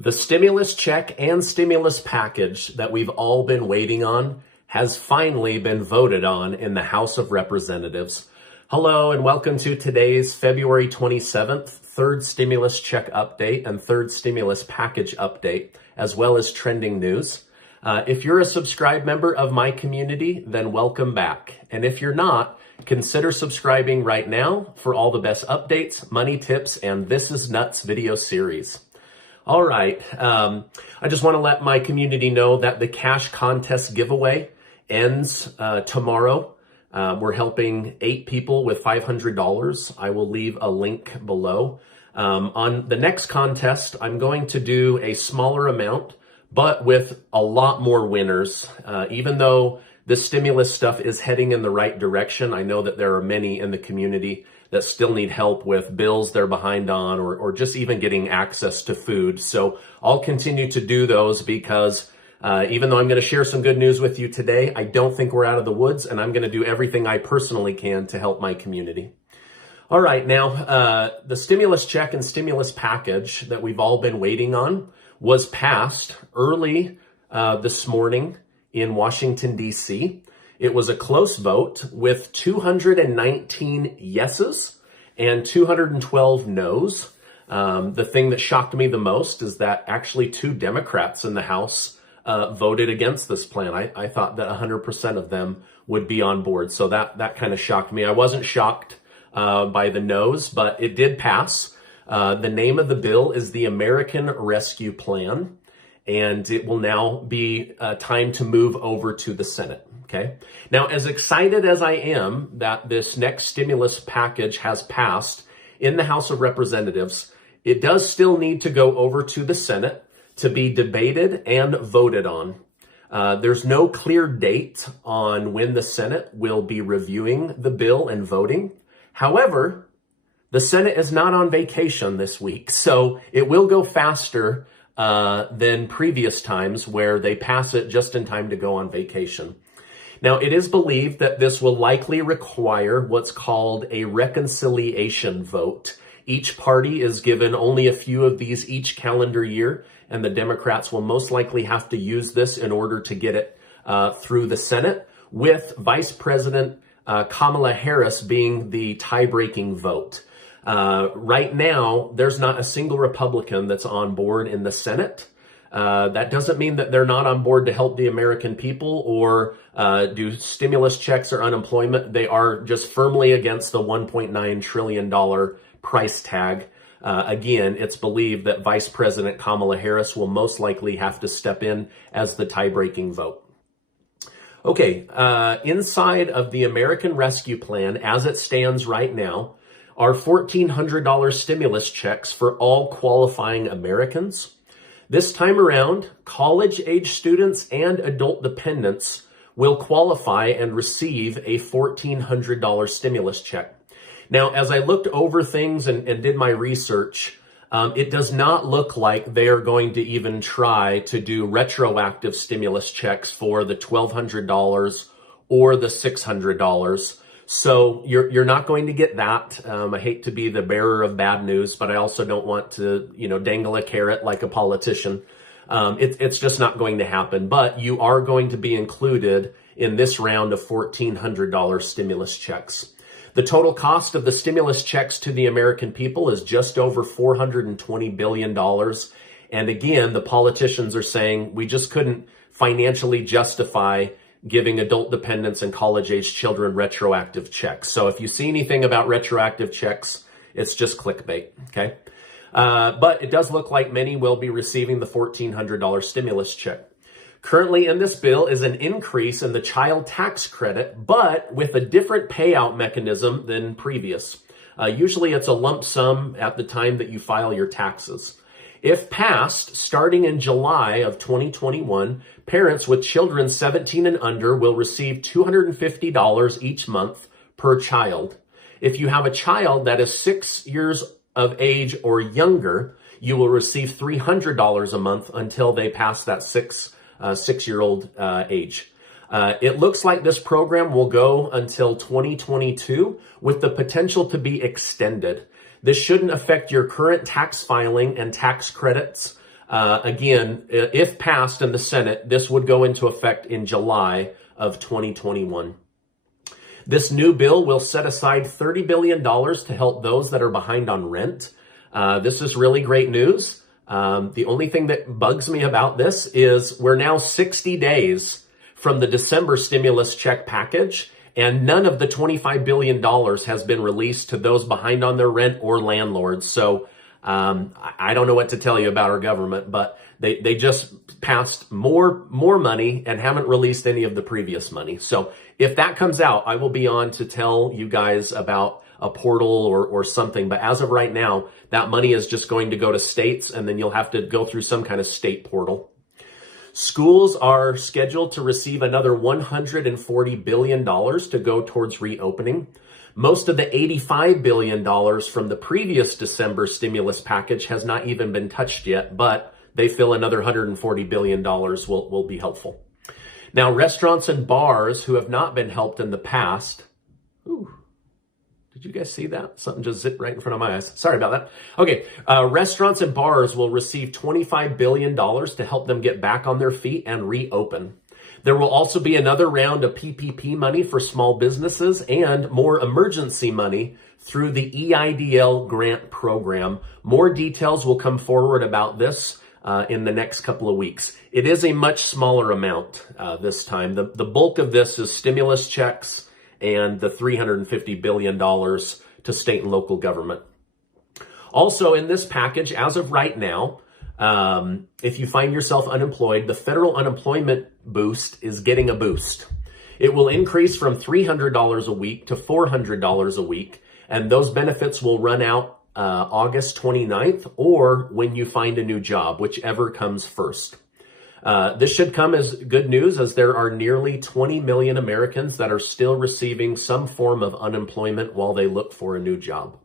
The stimulus check and stimulus package that we've all been waiting on has finally been voted on in the House of Representatives. Hello and welcome to today's February 27th third stimulus check update and third stimulus package update, as well as trending news. If you're a subscribed member of my community, then welcome back. And if you're not, consider subscribing right now for all the best updates, money tips, and This Is Nuts video series. All right, I just want to let my community know that the cash contest giveaway ends tomorrow. We're helping 8 people with $500. I will leave a link below. On the next contest, I'm going to do a smaller amount, but with a lot more winners. Even though the stimulus stuff is heading in the right direction, I know that there are many in the community that still need help with bills they're behind on or just even getting access to food. So I'll continue to do those because even though I'm going to share some good news with you today, I don't think we're out of the woods, and I'm going to do everything I personally can to help my community. All right, now the stimulus check and stimulus package that we've all been waiting on was passed early this morning in Washington, D.C. It was a close vote with 219 yeses and 212 noes. The thing that shocked me the most is that actually 2 Democrats in the House voted against this plan. I thought that 100% of them would be on board. So that kind of shocked me. I wasn't shocked by the noes, but it did pass. The name of the bill is the American Rescue Plan, and it will now be time to move over to the Senate. Okay. Now, as excited as I am that this next stimulus package has passed in the House of Representatives, it does still need to go over to the Senate to be debated and voted on. There's no clear date on when the Senate will be reviewing the bill and voting. However, the Senate is not on vacation this week, so it will go faster than previous times where they pass it just in time to go on vacation. Now, it is believed that this will likely require what's called a reconciliation vote. Each party is given only a few of these each calendar year, and the Democrats will most likely have to use this in order to get it through the Senate, with Vice President Kamala Harris being the tie-breaking vote. Right now, there's not a single Republican that's on board in the Senate. That doesn't mean that they're not on board to help the American people or do stimulus checks or unemployment. They are just firmly against the $1.9 trillion price tag. Again, it's believed that Vice President Kamala Harris will most likely have to step in as the tie-breaking vote. Okay, inside of the American Rescue Plan, as it stands right now, are $1,400 stimulus checks for all qualifying Americans. This time around, college-age students and adult dependents will qualify and receive a $1,400 stimulus check. Now, as I looked over things and did my research, it does not look like they are going to even try to do retroactive stimulus checks for the $1,200 or the $600. So you're not going to get that. I hate to be the bearer of bad news, but I also don't want to, dangle a carrot like a politician. It's just not going to happen. But you are going to be included in this round of $1,400 stimulus checks. The total cost of the stimulus checks to the American people is just over $420 billion. And again, the politicians are saying we just couldn't financially justify giving adult dependents and college-age children retroactive checks. So if you see anything about retroactive checks, it's just clickbait, okay? But it does look like many will be receiving the $1,400 stimulus check. Currently in this bill is an increase in the child tax credit, but with a different payout mechanism than previous. Usually it's a lump sum at the time that you file your taxes. If passed, starting in July of 2021, parents with children 17 and under will receive $250 each month per child. If you have a child that is 6 years of age or younger, you will receive $300 a month until they pass that six-year-old age. It looks like this program will go until 2022 with the potential to be extended. This shouldn't affect your current tax filing and tax credits Again, if passed in the Senate, this would go into effect in July of 2021. This new bill will set aside $30 billion to help those that are behind on rent. This is really great news. The only thing that bugs me about this is we're now 60 days from the December stimulus check package, and none of the $25 billion has been released to those behind on their rent or landlords. So I don't know what to tell you about our government, but they just passed more money and haven't released any of the previous money. So if that comes out, I will be on to tell you guys about a portal or something. But as of right now, that money is just going to go to states, and then you'll have to go through some kind of state portal. Schools are scheduled to receive another $140 billion to go towards reopening. Most of the $85 billion from the previous December stimulus package has not even been touched yet, but they feel another $140 billion will be helpful. Now, restaurants and bars who have not been helped in the past, did you guys see that? Something just zipped right in front of my eyes. Sorry about that. Okay, restaurants and bars will receive $25 billion to help them get back on their feet and reopen. There will also be another round of PPP money for small businesses and more emergency money through the EIDL grant program. More details will come forward about this in the next couple of weeks. It is a much smaller amount this time. The bulk of this is stimulus checks and the $350 billion to state and local government. Also in this package, as of right now, if you find yourself unemployed, the federal unemployment boost is getting a boost. It will increase from $300 a week to $400 a week, and those benefits will run out August 29th or when you find a new job, whichever comes first. This should come as good news, as there are nearly 20 million Americans that are still receiving some form of unemployment while they look for a new job.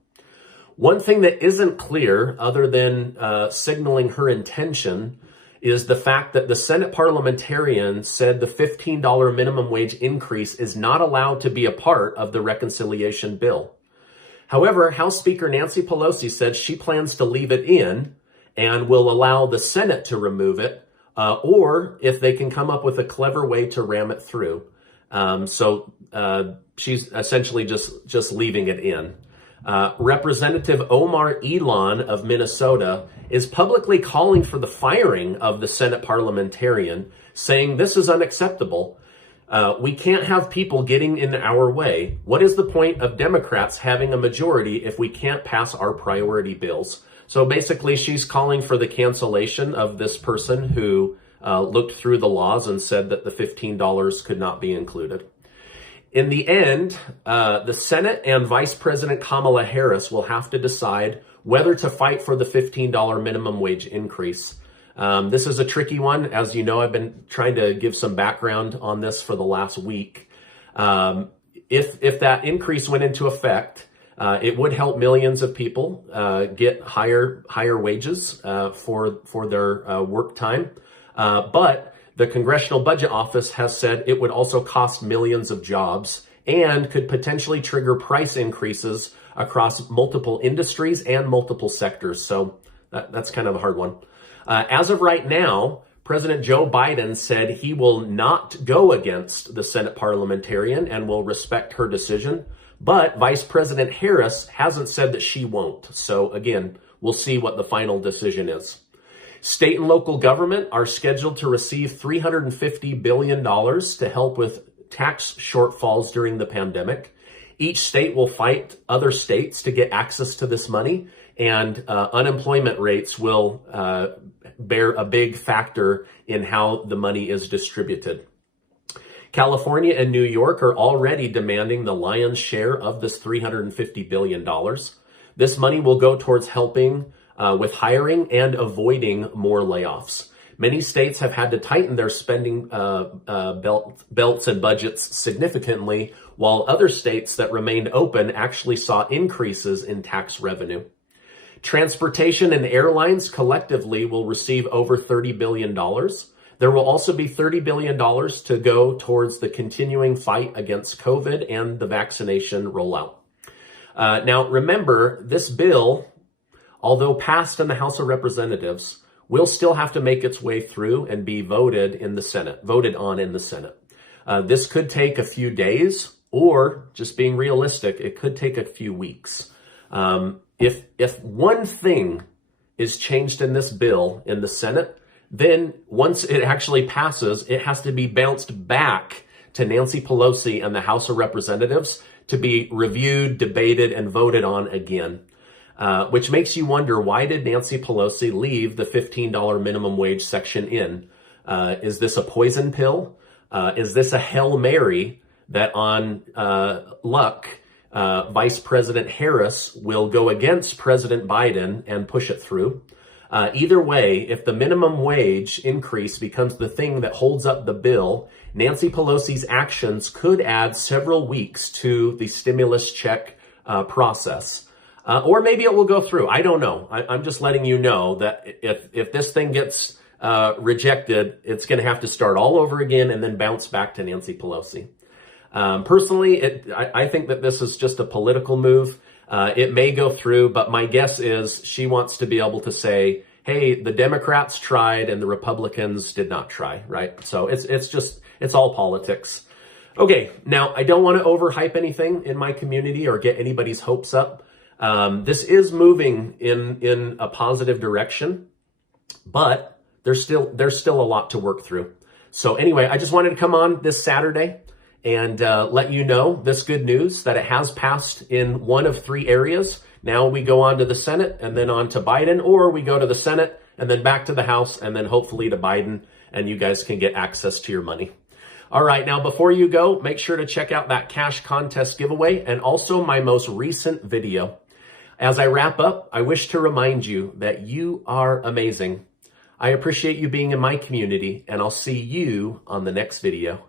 One thing that isn't clear, other than signaling her intention, is the fact that the Senate parliamentarian said the $15 minimum wage increase is not allowed to be a part of the reconciliation bill. However, House Speaker Nancy Pelosi said she plans to leave it in and will allow the Senate to remove it, or if they can come up with a clever way to ram it through. So she's essentially just leaving it in. Representative Omar Elon of Minnesota is publicly calling for the firing of the Senate parliamentarian, saying this is unacceptable. We can't have people getting in our way. What is the point of Democrats having a majority if we can't pass our priority bills? So basically, she's calling for the cancellation of this person who looked through the laws and said that the $15 could not be included. In the end, the Senate and Vice President Kamala Harris will have to decide whether to fight for the $15 minimum wage increase. This is a tricky one. As you know, I've been trying to give some background on this for the last week. If that increase went into effect, it would help millions of people get higher wages for their work time. But the Congressional Budget Office has said it would also cost millions of jobs and could potentially trigger price increases across multiple industries and multiple sectors. So that's kind of a hard one. As of right now, President Joe Biden said he will not go against the Senate parliamentarian and will respect her decision. But Vice President Harris hasn't said that she won't. So again, we'll see what the final decision is. State and local government are scheduled to receive $350 billion to help with tax shortfalls during the pandemic. Each state will fight other states to get access to this money, and unemployment rates will bear a big factor in how the money is distributed. California and New York are already demanding the lion's share of this $350 billion. This money will go towards helping with hiring and avoiding more layoffs. Many states have had to tighten their spending belts and budgets significantly, while other states that remained open actually saw increases in tax revenue. Transportation and airlines collectively will receive over $30 billion. There will also be $30 billion to go towards the continuing fight against COVID and the vaccination rollout. Now, remember, this bill, although passed in the House of Representatives, will still have to make its way through and be voted on in the Senate. This could take a few days, or just being realistic, it could take a few weeks. If one thing is changed in this bill in the Senate, then once it actually passes, it has to be bounced back to Nancy Pelosi and the House of Representatives to be reviewed, debated, and voted on again. Which makes you wonder, why did Nancy Pelosi leave the $15 minimum wage section in? Is this a poison pill? Is this a Hail Mary that on luck, Vice President Harris will go against President Biden and push it through? Either way, if the minimum wage increase becomes the thing that holds up the bill, Nancy Pelosi's actions could add several weeks to the stimulus check process. Or maybe it will go through. I don't know. I'm just letting you know that if this thing gets rejected, it's going to have to start all over again and then bounce back to Nancy Pelosi. Personally, I think that this is just a political move. It may go through, but my guess is she wants to be able to say, hey, the Democrats tried and the Republicans did not try, right? So it's all politics. Okay, now I don't want to overhype anything in my community or get anybody's hopes up. This is moving in a positive direction, but there's still a lot to work through. So anyway, I just wanted to come on this Saturday and let you know this good news that it has passed in one of three areas. Now we go on to the Senate and then on to Biden, or we go to the Senate and then back to the House and then hopefully to Biden, and you guys can get access to your money. All right, now before you go, make sure to check out that cash contest giveaway and also my most recent video. As I wrap up, I wish to remind you that you are amazing. I appreciate you being in my community, and I'll see you on the next video.